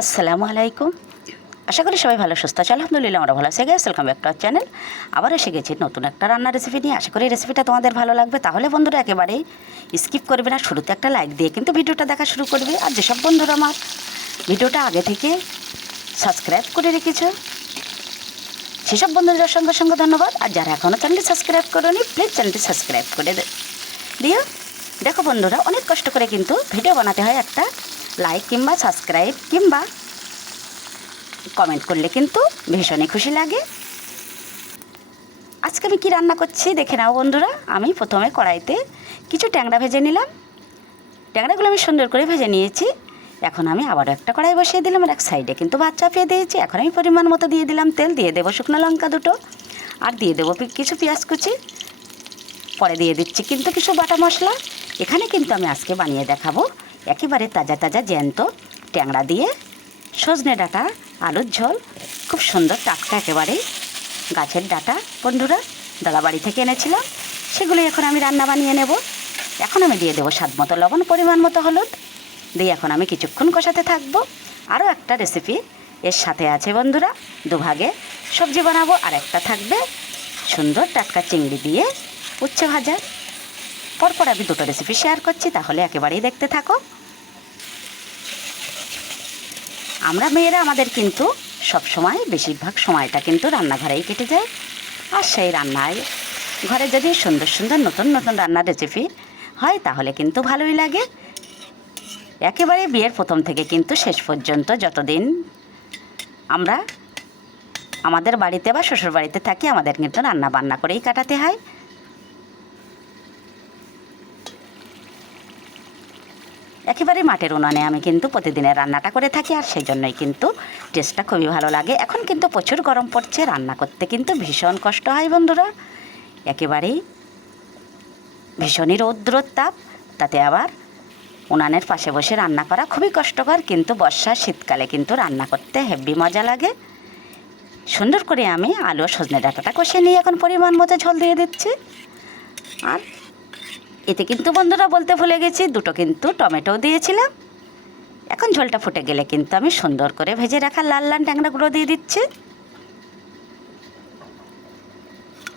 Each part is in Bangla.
আসসালামু আলাইকুম। আশা করি সবাই ভালো, সুস্থ আছে আলহামদুলিল্লাহ, আমরা ভালো আছি। গেছি ওয়েলকাম ব্যাক টু চ্যানেল আবার এসে গেছি নতুন একটা রান্নার রেসিপি নিয়ে। আশা করি রেসিপিটা তোমাদের ভালো লাগবে। তাহলে বন্ধুরা একেবারেই স্কিপ করবে না। শুরুতে একটা লাইক দিয়ে কিন্তু ভিডিওটা দেখা শুরু করবে। আর যেসব বন্ধুরা আমার ভিডিওটা আগে থেকে সাবস্ক্রাইব করে রেখেছো, সেসব বন্ধুদের সঙ্গে সঙ্গে ধন্যবাদ। আর যারা এখনও চ্যানেলটি সাবস্ক্রাইব করেনি প্লিজ চ্যানেলটি সাবস্ক্রাইব করে দিও। দেখো বন্ধুরা, অনেক কষ্ট করে কিন্তু ভিডিও বানাতে হয় একটা লাইক কিংবা সাবস্ক্রাইব কিংবা কমেন্ট করলে কিন্তু ভীষণই খুশি লাগে। আজকে আমি কি রান্না করছি দেখে নাও বন্ধুরা। আমি প্রথমে কড়াইতে কিছু ট্যাংরা ভেজে নিলাম। ট্যাংরাগুলো আমি সুন্দর করে ভেজে নিয়েছি। এখন আমি আবারও একটা কড়াই বসিয়ে দিলাম আর এক সাইডে কিন্তু ভাত চাপিয়ে দিয়েছি। এখন আমি পরিমাণ মতো দিয়ে দিলাম তেল, দিয়ে দেবো শুকনো লঙ্কা দুটো আর দিয়ে দেবো কিছু পেঁয়াজ কুচি। পরে দিয়ে দিচ্ছি কিন্তু কিছু বাটা মশলা। এখানে কিন্তু আমি আজকে বানিয়ে দেখাবো একেবারে তাজা তাজা জ্যান্ত, ট্যাংরা দিয়ে, সজনে ডাঁটা, আলুর ঝোল, খুব সুন্দর টাটকা একেবারে গাছের ডাঁটা, বন্ধুরা, দাদা বাড়ি থেকে এনেছিলাম সেগুলো এখন আমি রান্না বানিয়ে নেব। এখন আমি দিয়ে দেবো স্বাদ মতো লবণ, পরিমাণ মতো হলুদ। দিয়ে এখন আমি কিছুক্ষণ কষাতে থাকব। আরও একটা রেসিপি এর সাথে আছে, বন্ধুরা, দুভাগে। সবজি বানাবো, আর একটা থাকবে সুন্দর টাটকা চিংড়ি দিয়ে উচ্ছে ভাজা। পরপর আমি দুটো রেসিপি শেয়ার করছি, তাহলে একেবারেই দেখতে থাকো। আমরা মেয়েরা আমাদের কিন্তু সব সময় বেশিরভাগ সময়টা কিন্তু রান্নাঘরেই কেটে যায়। আর সেই রান্নায় ঘরে যদি সুন্দর সুন্দর নতুন নতুন রান্নার রেসিপি হয়, তাহলে কিন্তু ভালোই লাগে। একেবারে বিয়ের প্রথম থেকে কিন্তু শেষ পর্যন্ত যতদিন আমরা আমাদের বাড়িতে বা শ্বশুর বাড়িতে থাকি, আমাদের কিন্তু রান্না বান্না করেই কাটাতে হয়। একেবারে মাটির উনানে আমি কিন্তু প্রতিদিনের রান্নাটা করে থাকি আর সেই জন্যই কিন্তু টেস্টটা খুবই ভালো লাগে। এখন কিন্তু প্রচুর গরম পড়ছে, রান্না করতে কিন্তু ভীষণ কষ্ট হয় বন্ধুরা। একেবারেই ভীষণই রৌদ্রর তাপ তাতে আবার উনানের পাশে বসে রান্না করা খুবই কষ্টকর, কিন্তু বর্ষা শীতকালে কিন্তু রান্না করতে হেভি মজা লাগে। সুন্দর করে আমি আলু সজনে ডাঁটাটা কষে নিয়ে এখন পরিমাণ মতো ঝোল দিয়ে দিচ্ছি। আর এতে কিন্তু বন্ধুরা বলতে ভুলে গেছি, দুটো কিন্তু টমেটো দিয়েছিলাম। এখন ঝোলটা ফুটে গেলে কিন্তু আমি সুন্দর করে ভেজে রাখা লাল লাল ট্যাংরাগুলো দিয়ে দিচ্ছি।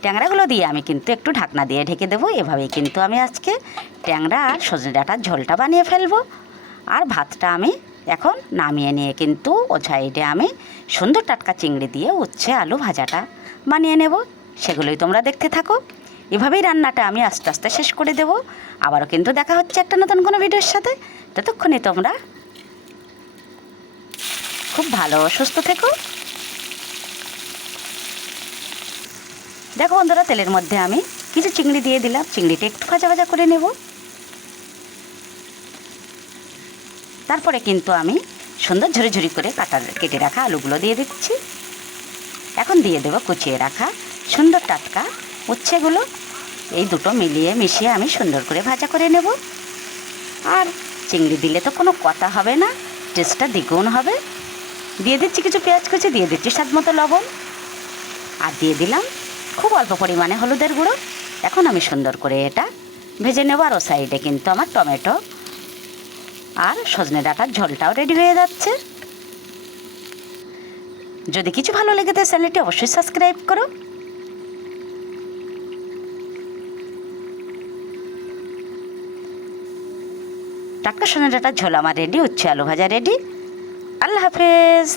ট্যাংরাগুলো দিয়ে আমি কিন্তু একটু ঢাকনা দিয়ে ঢেকে দেবো, এভাবেই কিন্তু আমি আজকে ট্যাংরা আর সজনে ডাঁটার ঝোলটা বানিয়ে ফেলব। আর ভাতটা আমি এখন নামিয়ে নিয়ে কিন্তু ও সাইডে আমি সুন্দর টাটকা চিংড়ি দিয়ে উচ্ছে আলু ভাজাটা বানিয়ে নেব। সেগুলোই তোমরা দেখতে থাকো। এভাবেই রান্নাটা আমি আস্তে আস্তে শেষ করে দেব। আবারও কিন্তু দেখা হচ্ছে একটা নতুন কোনো ভিডিওর সাথে। ততক্ষণে তোমরা খুব ভালো, সুস্থ থেকো। দেখো বন্ধুরা, তেলের মধ্যে আমি কিছু চিংড়ি দিয়ে দিলাম। চিংড়িটা একটু ভাজা ভাজা করে নেব। তারপরে কিন্তু আমি সুন্দর ঝুরি ঝুরি করে কাটা, কেটে রাখা আলুগুলো দিয়ে দিচ্ছি। এখন দিয়ে দেবো কুচিয়ে রাখা সুন্দর টাটকা উচ্ছেগুলো এই দুটো মিলিয়ে মিশিয়ে আমি সুন্দর করে ভাজা করে নেব। আর চিংড়ি দিলে তো কোনো কথা হবে না, টেস্টটা দ্বিগুণ হবে। দিয়ে দিচ্ছি কিছু পেঁয়াজ কুচি, দিয়ে দিচ্ছি স্বাদ মতো লবণ। আর দিয়ে দিলাম খুব অল্প পরিমাণে হলুদের গুঁড়ো। এখন আমি সুন্দর করে এটা ভেজে নেব আর ও সাইডে কিন্তু আমার টমেটো। আর সজনে ডাঁটার ঝোলটাও রেডি হয়ে যাচ্ছে। যদি কিছু ভালো লেগে থাকে চ্যানেলটি অবশ্যই সাবস্ক্রাইব করো। টাটকা সোনা ডাটা ঝোলামা আমার রেডি উচ্ছে আলু ভাজা রেডি আল্লাহ হাফেজ।